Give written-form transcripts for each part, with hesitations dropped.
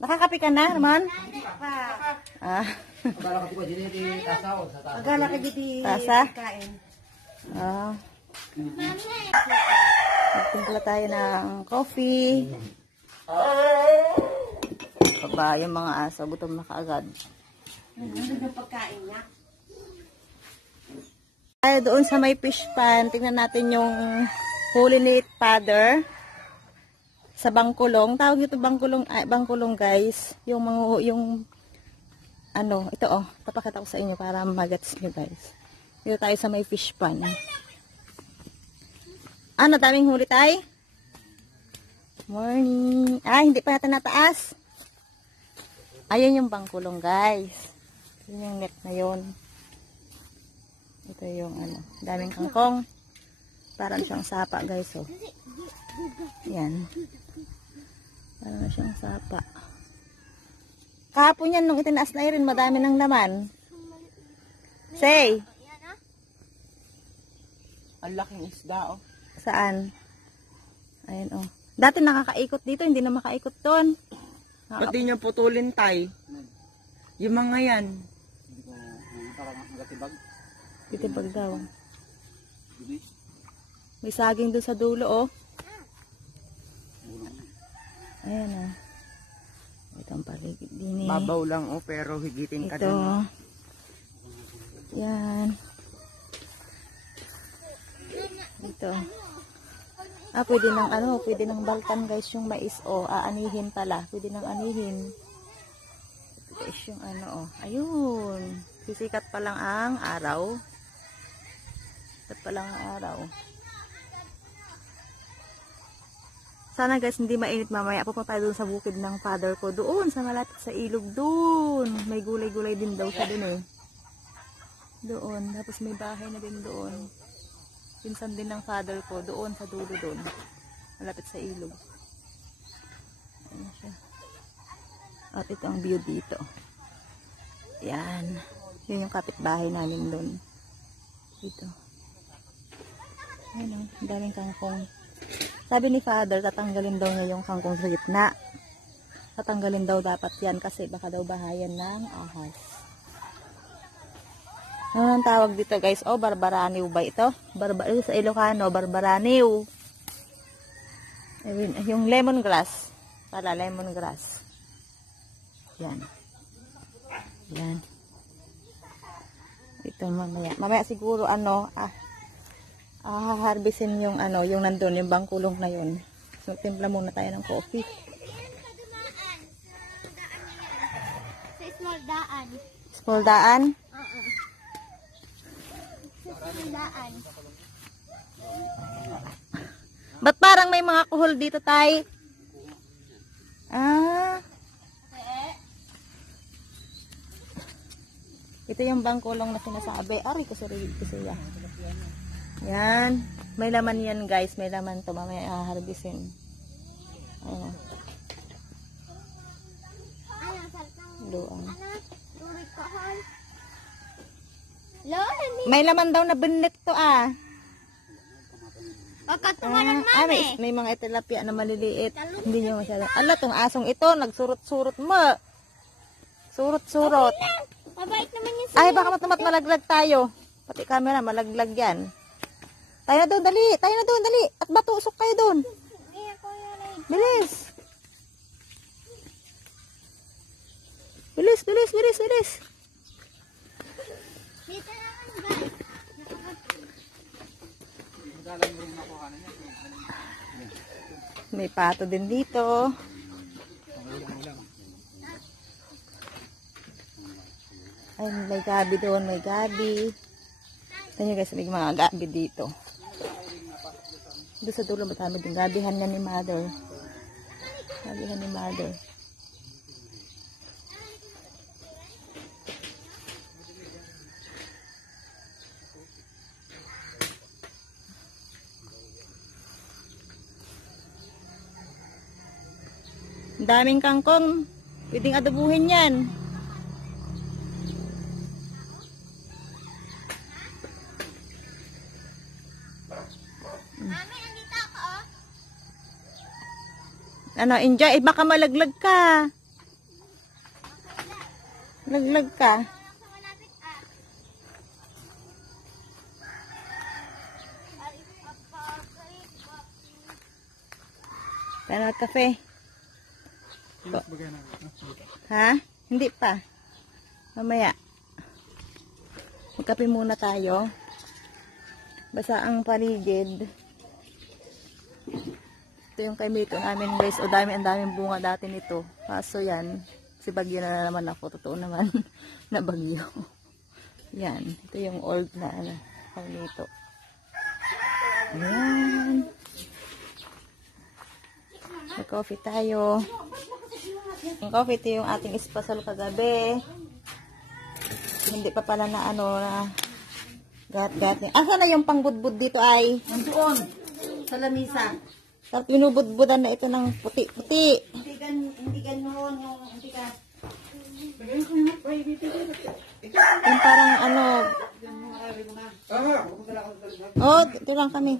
Nakakapi ka na naman? Ah. Agala ka di Tasa? kain. Ah. Magtimpla tayo ng coffee. Baba yung mga aso. Gutom na kaagad. Ano yung pagkain niya? Tayo doon sa may fish pan. Tingnan natin yung huli ni Father. Sa bangkulong. Tawag ito bangkulong, bangkulong guys. Yung mga, yung ano, ito oh. Papakita ko sa inyo para magats nyo guys. Dito tayo sa may fish pan. Ano, daming huli tayo? Morning. Ah, hindi pa natin nataas. Ayun yung bangkulong guys. Yun yung net na yun. Ito yung ano, daming kangkong. Parang siyang sapa guys oh. Yan. Parang siyang sapa. Kahapon yan nung itinaas na rin, madami ng laman. Say. Ang laking isda, oh. Saan? Ayun oh. Dati nakakaikot dito, hindi na makaikot doon. Ba't di nyo putulin, tay? Yung mga yan. Titibag daw. May saging doon sa dulo oh. Ayan oh. Ito ang paligid din eh. Babaw lang, oh, pero higitin ka Ito. din. Oh. Yan. Ito. Ah, pwede ng ano, pwede ng balkan guys yung mais oh. Aanihin pala. Pwede ng anihin. Ito guys yung ano oh. Ayun. Sisikat pa lang ang araw. Sikat pa lang ang araw. Sana guys hindi mainit mamaya. Pupunta tayo doon sa bukid ng father ko. Doon sa malapit sa ilog. Doon. May gulay-gulay din daw siya doon eh. Doon. Tapos may bahay na din doon. Pinsan din ng father ko. Doon sa dulo doon. Malapit sa ilog. Ayan siya. At ito ang view dito. Yan. Yun yung kapitbahay namin doon. Dito. Ayan o. Daming kangkong. Sabi ni father, tatanggalin daw niya yung kangkong sa gitna. Tatanggalin daw dapat yan kasi baka daw bahayan ng ahas. Ano ang tawag dito guys? Oh, barbaraniw ba ito? Sa Ilocano, barbaraniw. Yung lemongrass. Pala, lemongrass. Yan. Yan. Ito mamaya. Mamaya siguro ano, harbisin yung ano, yung nandun, yung bangkulong na yun. So, timpla muna tayo ng coffee. Sa small daan. Small daan? Oo. Sa small daan. Ba't parang may mga kuhol dito tay? Ah. Ito yung bangkulong na sinasabi. Ari ko siya. Yan. May laman yan guys. May laman to. Mamaya harbisin. Ayan. Ano, saltang. Doon. Ano? Turit ko, hol. Lola, May laman daw na binet to ah. pagkatumaran mami. May mga tilapia na maliliit. Hindi nyo masyado. Ala, tong asong ito. Nagsurot-surot mo. Surot-surot. Mabait naman yung Ay, baka matamat malaglag tayo. Pati camera, malaglag yan. Tayo na doon, dali. Tayo na doon, dali. At batusok kayo doon. Iya, kuya Ray. Bilis. Bilis, bilis, bilis, bilis. Dito naman guys. May pato din dito. Ay, may gabi doon, may gabi. Tignan nyo guys, may mga gabi dito. Doon sa dulo, matami din. Gabihan niya ni mother. Gabihan ni mother. Ang daming kangkong. Pwedeng adobuhin yan. Mami, andito ako oh. Ano, enjoy. Eh, baka malaglag ka. Laglag ka. Kaya na kape. Ha? Hindi pa. Mamaya. Magkape muna tayo. Basa ang paligid. Ito yung kaimito namin guys. O ang daming bunga dati nito. Kaso yan. Si bagyo na naman ako. Totoo naman. Na bagyo. Yan. Ito yung old na kaimito. Ayan. Mag-coffee tayo. Ang coffee, ito yung ating espasol kagabi. Hindi pa pala na na gat-gat niya. Asa na yung pangbudbud dito ay? Nandoon. Sa lamisa. Tapos binubudbudan na ito ng puti-puti. Hindi ganoon yung hindi ka. Yung parang Oh, ito lang kami.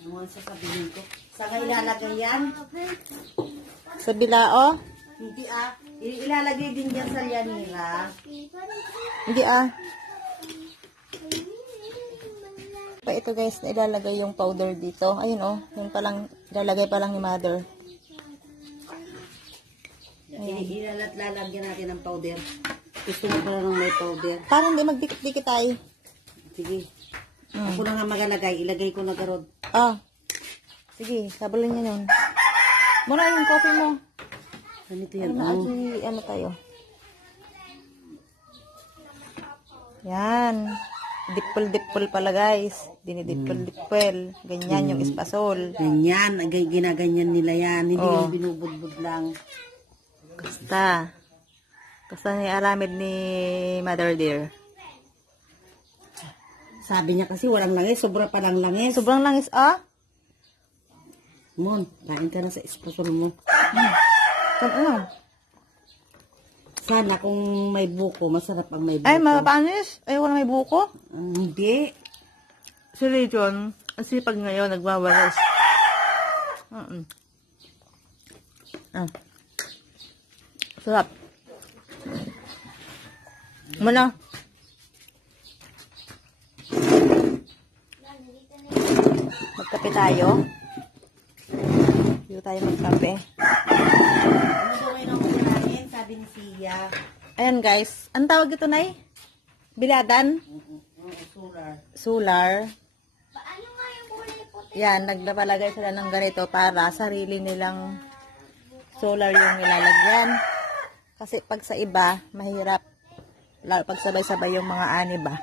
Ano ang sasabihin ko? Saan nga ilalagay yan? Sa bilao? Hindi ilalagay din yan sa lianira. Hindi Pa ito guys, na ilalagay yung powder dito. Ayun yung palang, ilalagay pa lang ni mother. Lalagyan natin ng powder. Gusto mo pala nang may powder. Parang hindi magdikit-dikit tayo. Sige. Ako na nga magalagay. Ilagay ko na garod. Sige, sabalan niya yun. Muna yung coffee mo. Ganito yan. Tayo. Yan. Dipple-dipple pala guys. Dinidipple-dipple. Ganyan yung espasol. Ganyan. Ginaganyan nila yan. Hindi yung binubudbud lang. Basta ni alamid ni Mother Dear. Sabi niya kasi walang langis. Sobra pa lang langis. Sobrang langis Mon, kain ka na sa espasol mo. Sana kung may buko, masarap ang may buko. Ay, mapanis? Ay, wala may buko? Hindi. Si Region, ang sipag ngayon, nagwawalas. Sarap. Muna. Magkape tayo. Dito tayo magkape. Ano daw kayo nang kumain? Sabi ni Sia. Ayan guys. Ang tawag ito, Nay? Biladan? Solar. Paano nga yung kulay puti? Yan, nagpapalagay sila ng ganito para sarili nilang solar yung nilalagyan. Kasi pag sa iba, mahirap. Lalo pag sabay-sabay yung mga ani ba.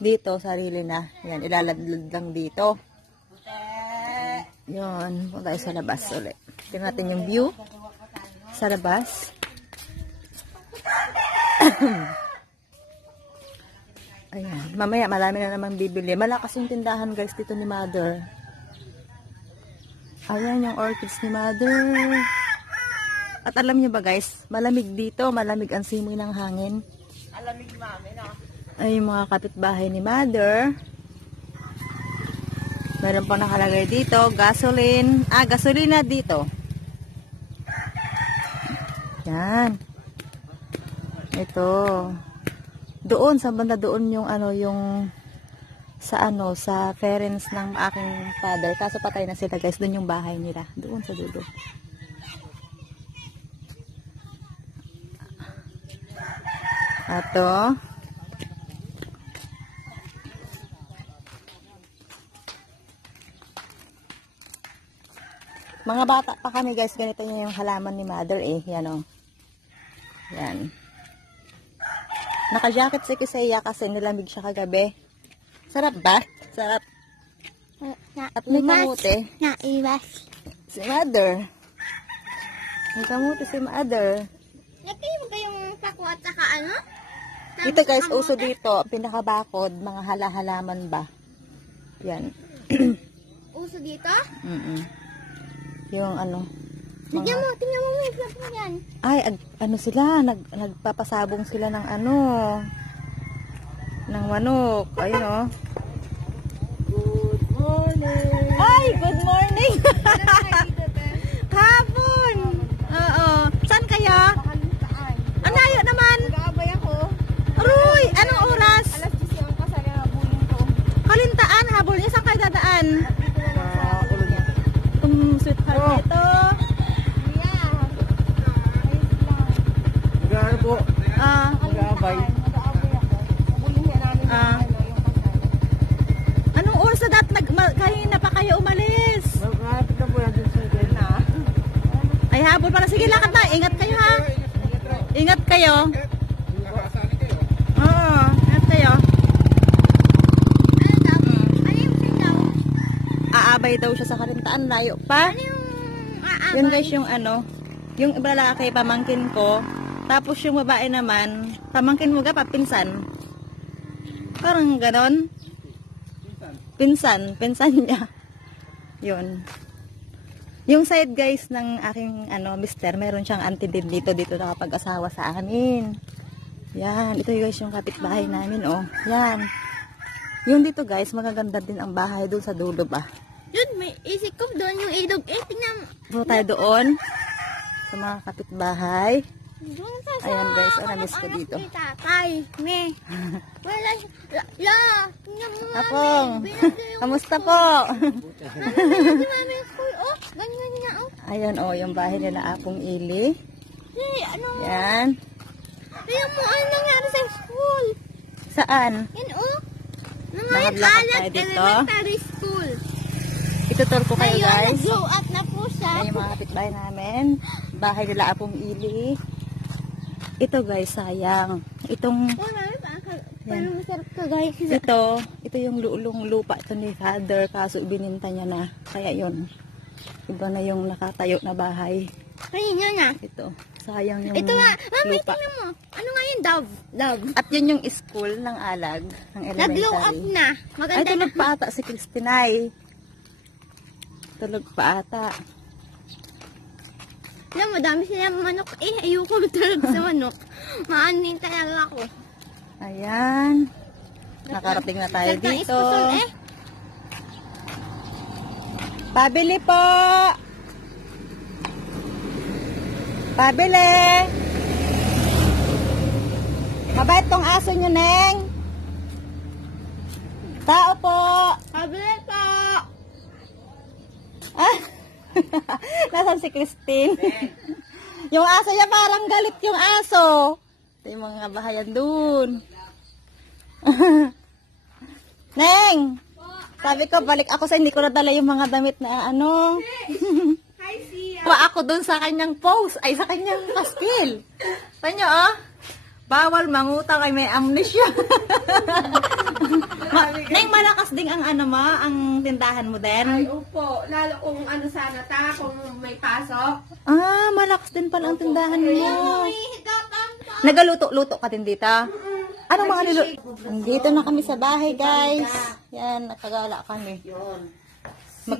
Dito, sarili na. Yan, ilaladlad lang dito. Yun, punta tayo sa labas ulit. Tingnan natin yung view sa labas. Ayan, mamaya marami na naman bibili. Malakas yung tindahan guys dito ni Mother. Ayan yung orchids ni Mother. At alam niyo ba guys, malamig dito, malamig ang simoy ng hangin. Alamig mami na. Ay, yung mga kapitbahay ni Mother. Meron pa nakalagay dito, gasoline. Gasolina dito. Yan. Ito. Doon, sa banda doon yung yung sa parents ng aking father. Kaso patay na sila guys, doon yung bahay nila. Doon sa dulo. Ato. Mga bata pa kami guys, ganito yung halaman ni Mother yan Yan. Naka-jacket si Kisaya kasi nilamig siya kagabi. Sarap ba? Sarap. At may kamuti. Naiwas. Si Mother. May kamuti si Mother. Nagkayo ba yung pako at saka Dito guys, uso dito, pinakabakod, mga halaman ba? Yan. Uso dito? Yung Tingnan mo may vlog mo yan. Ay, sila, nagpapasabong sila ng ng manok. Ayun Good morning. Ay, good morning. Hapon. Oo. Saan kayo? Ang layo naman. Mahabol pala. Sige, lakad na. Ingat kayo ha. Ingat kayo. Oo, ingat kayo. Ano daw? Ano yung sitaw? Aabay daw siya sa karintaan. Layo pa. Ano yung aabay? Yun guys yung ano. Yung lalaki, pamangkin ko. Tapos yung babae naman, pamangkin mo ga, papinsan. Parang ganon. Pinsan niya. Yun. Yung side guys ng aking mister, meron siyang auntie din dito nakapag-asawa sa amin. Yan, ito guys yung kapitbahay namin oh. Yan. Yung dito guys, magaganda din ang bahay doon sa dulo ba. Yun, may isip ko doon yung ilog. Tingnan mo. Punta tayo doon sa mga kapitbahay. Doon sa Ayan guys, na-miss ko dito. Ni tatay. Me. Wala siya. La. Tingnan mo nga. Apong, Binagay yung kamusta po? si mami yung school. Oh, ganyan niya. Oh. Ayan oh, yung bahay nila Apong Ili. Hey, ano? Yan. Tingnan mo ano nangyari sa school. Saan? Yan oh. Nangayon Nakablakad alat tayo dito. elementary school. Itutur ko kayo Ngayon, guys. nag-blow up na po siya. Ayan yung mga kapitbahay namin. Bahay nila Apong Ili. Ito guys, sayang. Itong Parang masarap ka guys. ito yung lulong lupa ito ni father kaso bininta niya na. Kaya yun. Iba na yung nakatayo na bahay. Kanina na. Ito. Sayang yung Ito nga. Mami, lupa. tingnan mo. Ano nga yung dove? At yun yung school ng Alag, ng Nag-blow up elementary. na. Ay, Maganda na. tulog pa ata si Christinay. Tulog pa ata. Alam mo, dami silang manok. Ayoko tulog sa manok. Maanin talaga ako. Ayan. Nakarating na tayo Nagkais dito. kusol Pabili po! Pabili! Mabait tong aso nyo, Neng. Tao po! Pabili po! Ah! Nasaan si Christine? Yung aso niya parang galit yung aso. Ito yung mga bahayan dun. Neng! Sabi ko, balik ako sa hindi ko nadala yung mga damit na ano. Hi, Sia! Kuha ako dun sa kanyang post. Ay, sa kanyang pastil. Tanyo, oh. Bawal mangutang ay may amnesia. Neng, malakas ding ang ang tindahan mo din. Ay, opo. Lalo kung ano sana kung may pasok. Ah, malakas din pala ang tindahan mo. Higapan po! Nagaluto-luto ka din dito? Anong mga niluto? Nandito na kami sa bahay, guys. Yan, nakagala kami. Yun.